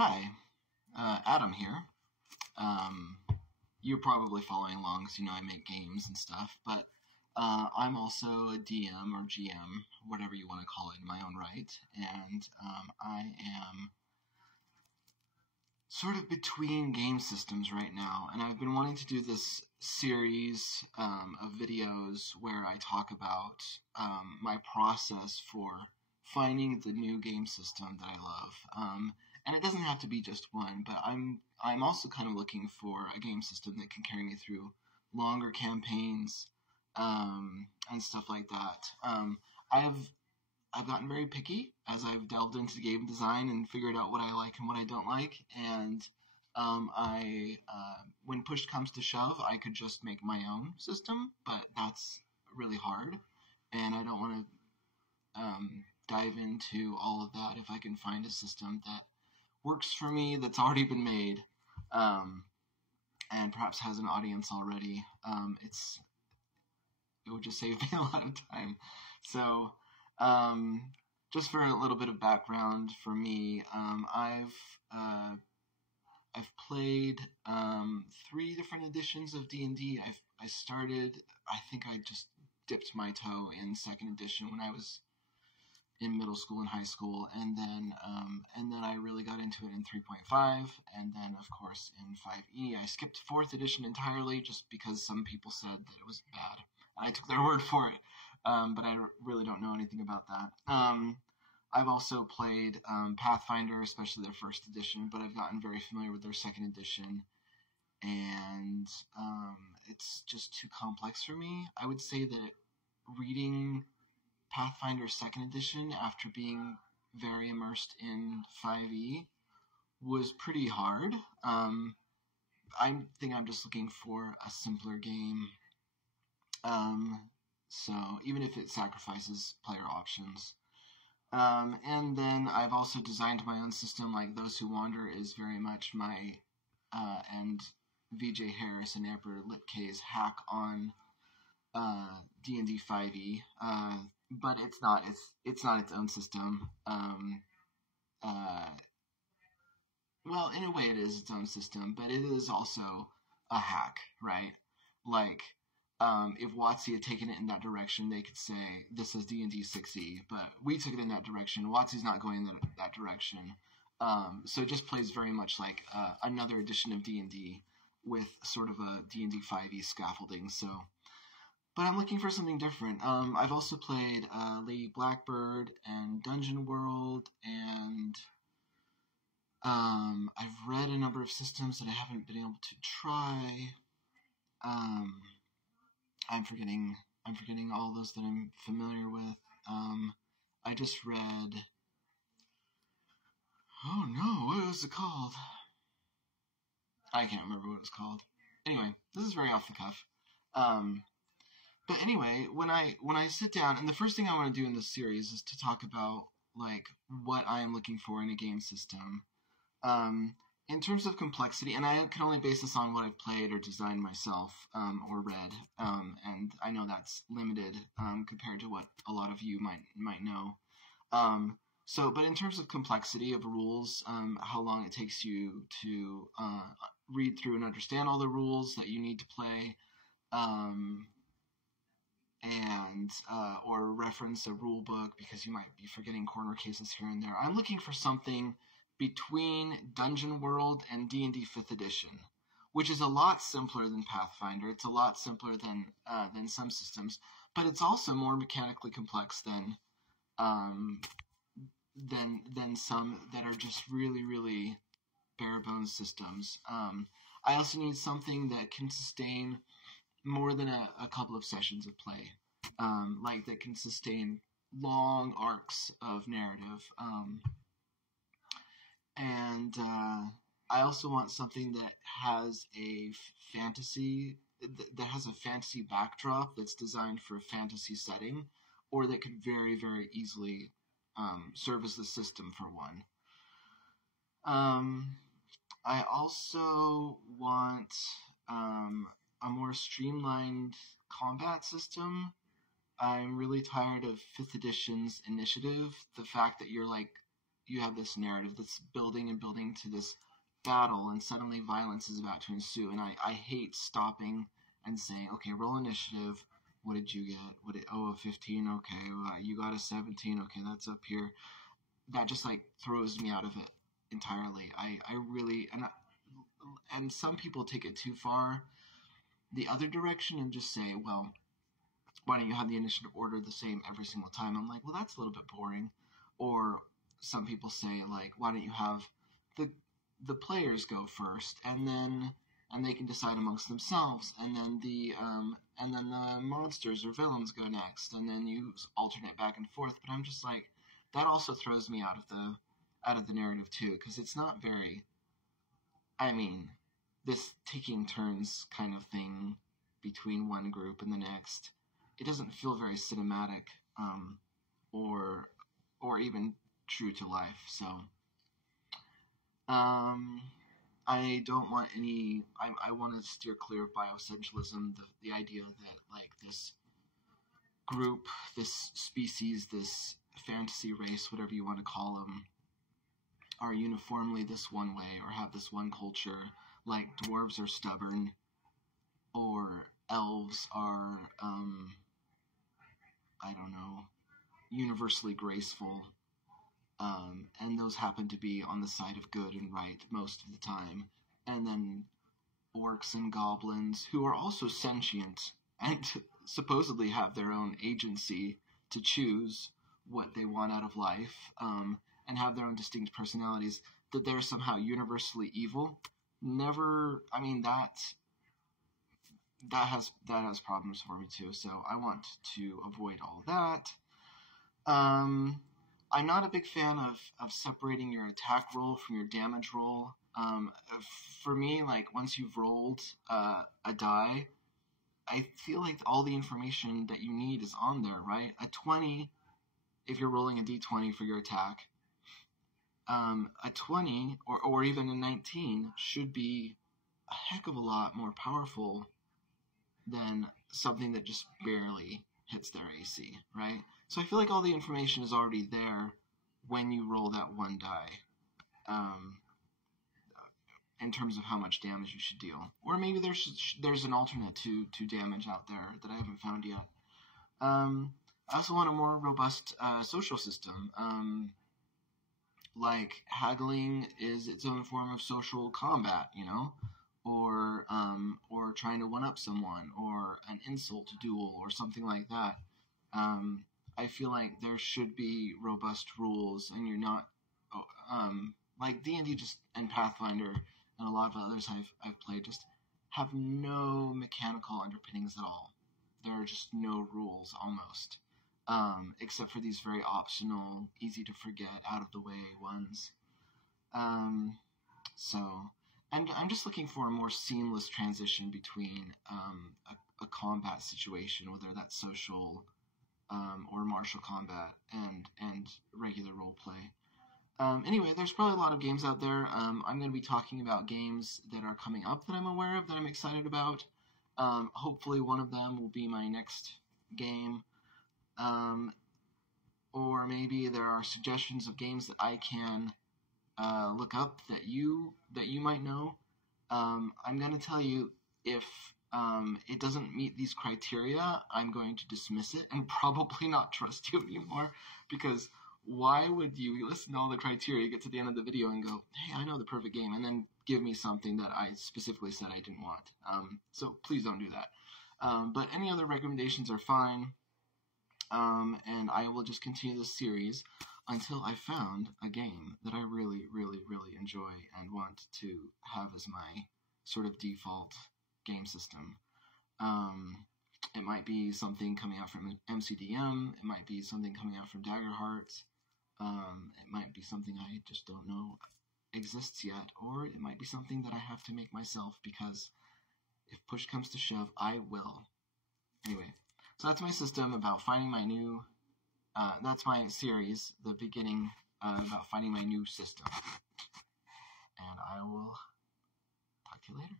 Hi, Adam here. Um, you're probably following along because you know I make games and stuff, but I'm also a DM or GM, whatever you want to call it, in my own right, and I am sort of between game systems right now, and I've been wanting to do this series of videos where I talk about my process for finding the new game system that I love. And it doesn't have to be just one, but I'm also kind of looking for a game system that can carry me through longer campaigns and stuff like that. I've gotten very picky as I've delved into game design and figured out what I like and what I don't like. And when push comes to shove, I could just make my own system, but that's really hard, and I don't want to dive into all of that if I can find a system that works for me that's already been made, and perhaps has an audience already. It would just save me a lot of time. So, just for a little bit of background for me, I've played 3 different editions of D&D. I started, I think I just dipped my toe in 2nd edition when I was in middle school and high school, and then I really got into it in 3.5, and then of course in 5e. I skipped 4th edition entirely just because some people said that it was bad, and I took their word for it, but I really don't know anything about that. I've also played Pathfinder, especially their 1st edition, but I've gotten very familiar with their 2nd edition, and it's just too complex for me. I would say that reading Pathfinder 2nd edition after being very immersed in 5e was pretty hard. I think I'm just looking for a simpler game. So even if it sacrifices player options. And then I've also designed my own system, like Those Who Wander is very much my, and VJ Harris and Amber Lipke's hack on D&D 5e, but it's not its own system. Well, in a way it is its own system, but it is also a hack, right? Like, if WotC had taken it in that direction, they could say, this is D&D 6e, but we took it in that direction. WotC's not going in that direction. So it just plays very much like another edition of D&D with sort of a D&D 5e scaffolding, so... But I'm looking for something different. I've also played Lady Blackbird and Dungeon World, and I've read a number of systems that I haven't been able to try. I'm forgetting all those that I'm familiar with. I just read... Oh no, what was it called? I can't remember what it was called. Anyway, this is very off the cuff. But anyway, when I sit down, and the first thing I want to do in this series is to talk about, like, what I am looking for in a game system. In terms of complexity, and I can only base this on what I've played or designed myself, or read, and I know that's limited, compared to what a lot of you might know. But in terms of complexity of rules, how long it takes you to read through and understand all the rules that you need to play, and or reference a rule book because you might be forgetting corner cases here and there. I'm looking for something between Dungeon World and D&D 5th edition, which is a lot simpler than Pathfinder. It's a lot simpler than some systems, but it's also more mechanically complex than some that are just really, really bare bones systems. I also need something that can sustain more than a couple of sessions of play, like that can sustain long arcs of narrative, and I also want something that has a fantasy backdrop that's designed for a fantasy setting, or that could very, very easily serve as the system for one. I also want a more streamlined combat system. I'm really tired of 5th edition's initiative. The fact that you're like you have this narrative that's building and building to this battle, and suddenly violence is about to ensue. And I hate stopping and saying, okay, roll initiative. What did you get? A 15. Okay, you got a 17. Okay, that's up here. That just like throws me out of it entirely. I really and some people take it too far the other direction and just say, well, why don't you have the initiative order the same every single time? I'm like, well, that's a little bit boring. Or some people say, like, why don't you have the players go first, and they can decide amongst themselves, and then the monsters or villains go next, and then you alternate back and forth. But I'm just like, that also throws me out of the narrative too, because it's not very. I mean, this taking turns kind of thing between one group and the next, it doesn't feel very cinematic, or even true to life. So, I don't want any. I want to steer clear of bioessentialism. The idea that like this group, this species, this fantasy race, whatever you want to call them, are uniformly this one way or have this one culture. Like dwarves are stubborn, or elves are, I don't know, universally graceful, and those happen to be on the side of good and right most of the time. And then orcs and goblins, who are also sentient and supposedly have their own agency to choose what they want out of life, and have their own distinct personalities, that they're somehow universally evil. Never, I mean, that has problems for me too, so I want to avoid all that. I'm not a big fan of separating your attack roll from your damage roll. For me, like, once you've rolled a die, I feel like all the information that you need is on there, right? A 20, if you're rolling a d20 for your attack, a 20 or even a 19 should be a heck of a lot more powerful than something that just barely hits their AC, right? So I feel like all the information is already there when you roll that one die, in terms of how much damage you should deal. Or maybe there's an alternate to damage out there that I haven't found yet. I also want a more robust social system. Like, haggling is its own form of social combat, you know? Or trying to one-up someone, or an insult duel, or something like that. I feel like there should be robust rules, and you're not, like D&D and Pathfinder and a lot of others I've played just have no mechanical underpinnings at all. There are just no rules, almost, except for these very optional, easy to forget, out of the way ones. And I'm just looking for a more seamless transition between a combat situation, whether that's social or martial combat, and regular role play. Anyway, there's probably a lot of games out there. I'm going to be talking about games that are coming up that I'm aware of, that I'm excited about. Hopefully one of them will be my next game. Or maybe there are suggestions of games that I can look up that you might know. I'm going to tell you, if it doesn't meet these criteria, I'm going to dismiss it and probably not trust you anymore, because why would you listen to all the criteria, get to the end of the video and go, hey, I know the perfect game, and then give me something that I specifically said I didn't want? So please don't do that. But any other recommendations are fine, and I will just continue this series until I found a game that I really, really, really enjoy and want to have as my sort of default game system. It might be something coming out from MCDM, it might be something coming out from Dagger Hearts, it might be something I just don't know exists yet, or it might be something that I have to make myself, because if push comes to shove, I will. Anyway, so that's my system about finding my new, that's my series, the beginning, about finding my new system. And I will talk to you later.